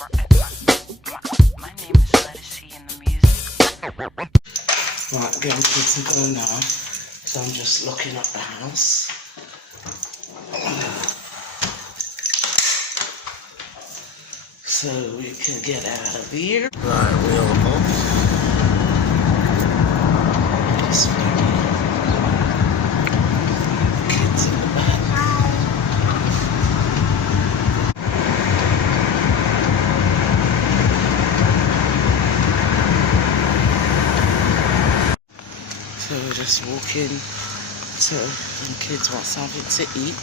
My name is Lettucey and the music. Right, getting good to go now. So I'm just locking up the house. So we can get out of here. Right, we're off. This way. Kids in the back. So we're just walking to when kids want something to eat.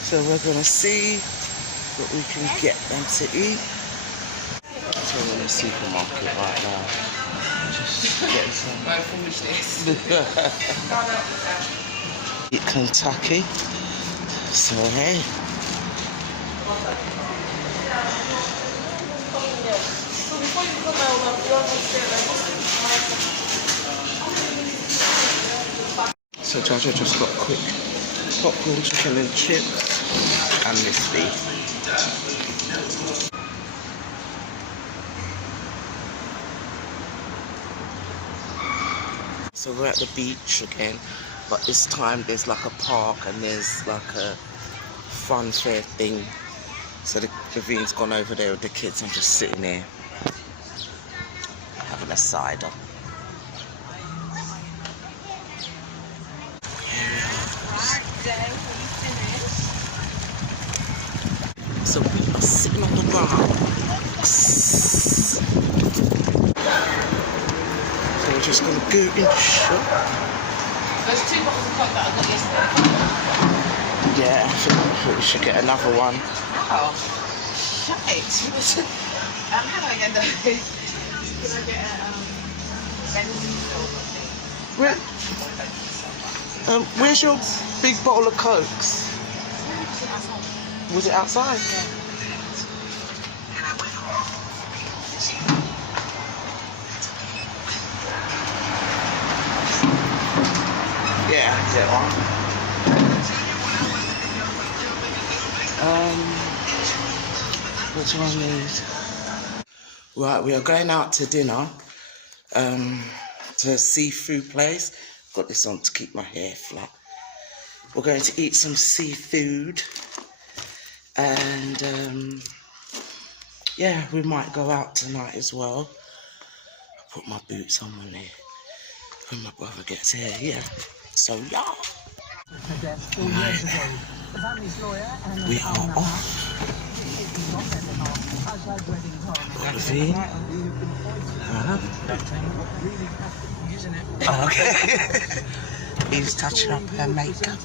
So we're gonna see what we can get them to eat. So we're in the supermarket right now. Just getting some. Eat Kentucky. So hey. So Jaja just got quick popcorn, chicken and chips and this beef. So we're at the beach again, but this time there's like a park and there's like a fun fair thing. So the Vivian's gone over there with the kids. I'm just sitting there having a cider. So we are sitting on the ground. So we're just gonna go in the shop. There's 2 bottles of Coke that I got yesterday. Yeah, I think we should get another one. Oh, shite. Hello again, though. Can I get a Where's your big bottle of Cokes? Was it outside? Yeah, that one. What do I need? Right, we are going out to dinner. To a seafood place. Got this on to keep my hair flat. We're going to eat some seafood. And yeah, we might go out tonight as well. I'll put my boots on when my brother gets here. Yeah. So yeah. Right. We are off. Olivine. Huh? Oh, okay. He's touching up her makeup.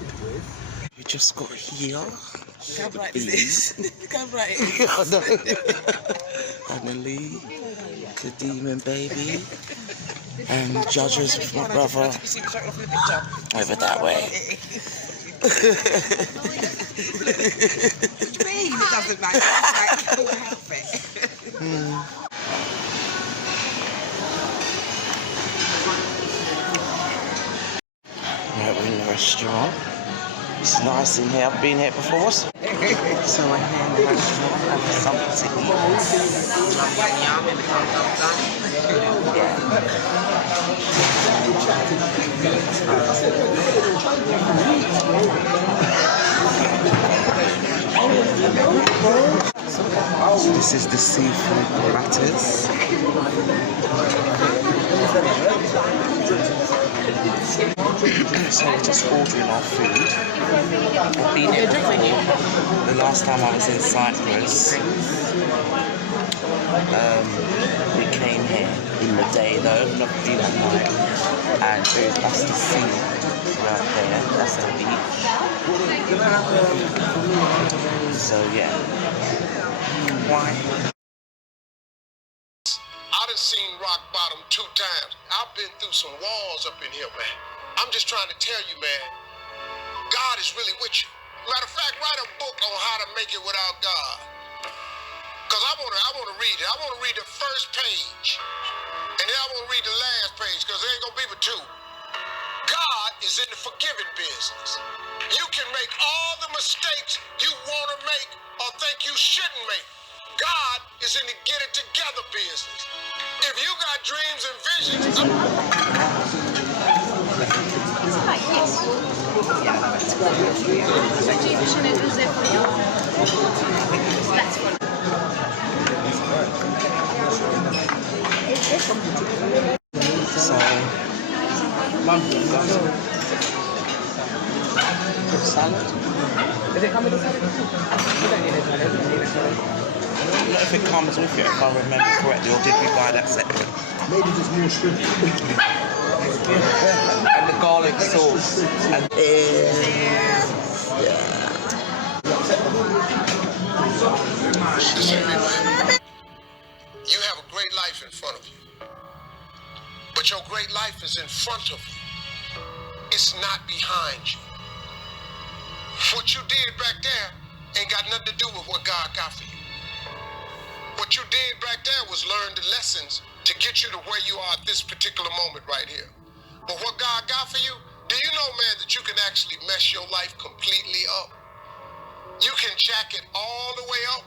We just got here. Bees. Finally, the demon baby. And Judges with my brother over that way. What do you mean it doesn't like your outfit? Right, we're in the restaurant. It's nice in here. I've been here before. So we're here in the restaurant having something to eat. So this is the seafood platters. So we're just ordering our food. I've been here before. The last time I was in Cyprus, we came here in the day though, not been at night. And that's the sea right there, that's the beach. So yeah. Why? I done seen rock bottom 2 times. I've been through some walls up in here, man. I'm just trying to tell you, man, God is really with you. Matter of fact, write a book on how to make it without God. Because I wanna read it. I wanna read the first page. And then I wanna read the last page, because there ain't gonna be but 2. God is in the forgiving business. You can make all the mistakes you want to make or think you shouldn't make. God is in the get it together business. If you got dreams and visions, So, salad. Does it come with a salad? You don't need a salad. You don't need a salad. Not if it comes with it, if I remember correctly, or did we buy that separate? Maybe just more shrimp. And the garlic sauce. And you have a great life in front of you. But your great life is in front of you. It's not behind you. What you did back there ain't got nothing to do with what God got for you. What you did back there was learn the lessons to get you to where you are at this particular moment right here. But what God got for you, do you know, man, that you can actually mess your life completely up? You can jack it all the way up,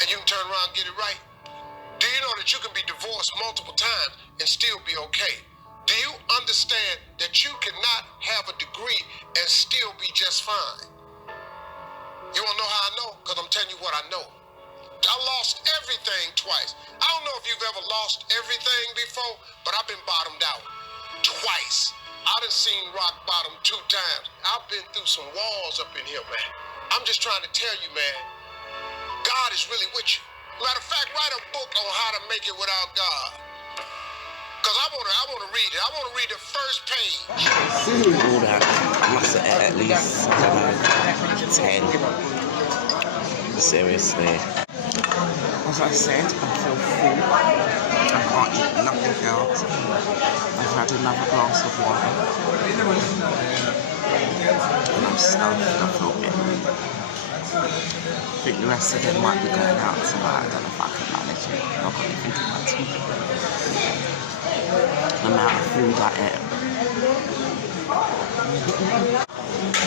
and you can turn around and get it right. Do you know that you can be divorced multiple times and still be okay? Do you understand that you cannot have a degree and still be just fine? You wanna know how I know? Because I'm telling you what I know. I lost everything twice. I don't know if you've ever lost everything before, but I've been bottomed out twice. I done seen rock bottom 2 times. I've been through some walls up in here, man. I'm just trying to tell you, man, God is really with you. Matter of fact, write a book on how to make it without God. Because I wanna read it. I wanna read the first page. all that. I must have ate at least, I don't know, 10. Seriously. As I said, I feel full. I can't eat nothing else. I've had another glass of wine. And I'm stuffed. I feel ill. I think the rest of them might be going out tonight. I don't know if I can manage it. I've got to think about it. The amount of food I ate.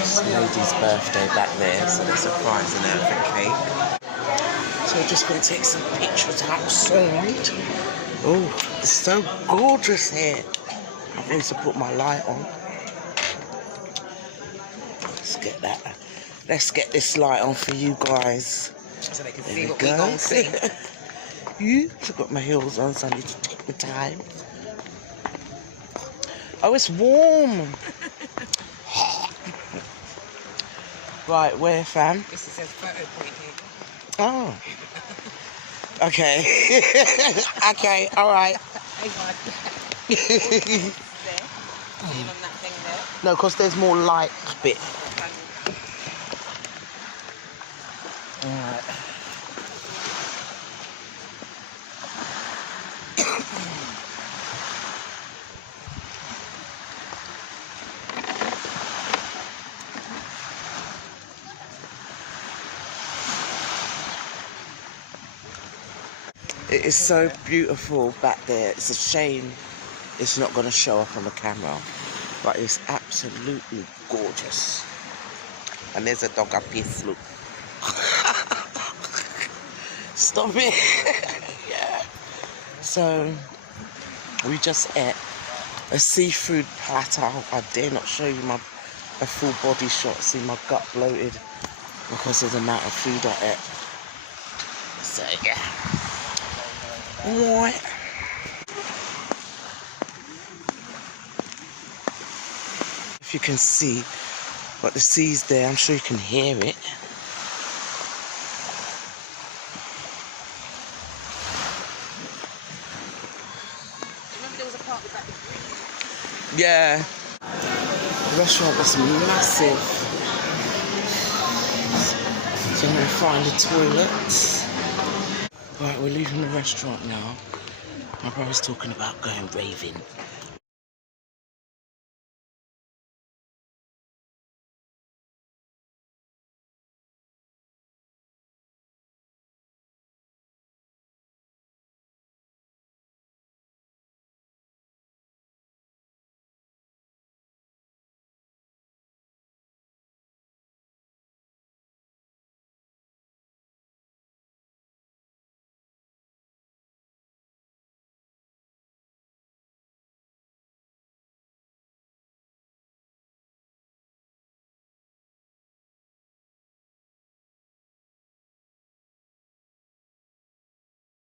It's the lady's birthday back there, so they're surprising her with a cake. So we're just going to take some pictures outside. Oh, it's so gorgeous here. I need to put my light on. Let's get that. Let's get this light on for you guys. So they can There see we what we go. gon' see. I've got my heels on, so I need to take my time. Oh, it's warm. Right, where, fam? This says photo point here. Oh. Okay. Okay, all right. Hey, God. There. Lean on that thing there. No, because there's more light bit. All right. It is so beautiful back there. It's a shame it's not going to show up on the camera, but it's absolutely gorgeous. And there's a dog up his look. Stop it. Yeah. So we just ate a seafood platter. I dare not show you a full body shot. See my gut bloated because of the amount of food I ate. So yeah. Right. If you can see, but the sea's there, I'm sure you can hear it. Remember there was a part with that. Yeah. The restaurant was massive. So I'm gonna find the toilets. Right, we're leaving the restaurant now. My brother's talking about going raving.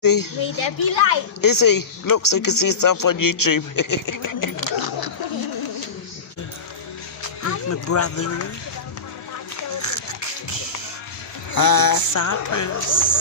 See? May there be light. Is he? Look so you can see yourself on YouTube. My brother. Cyprus.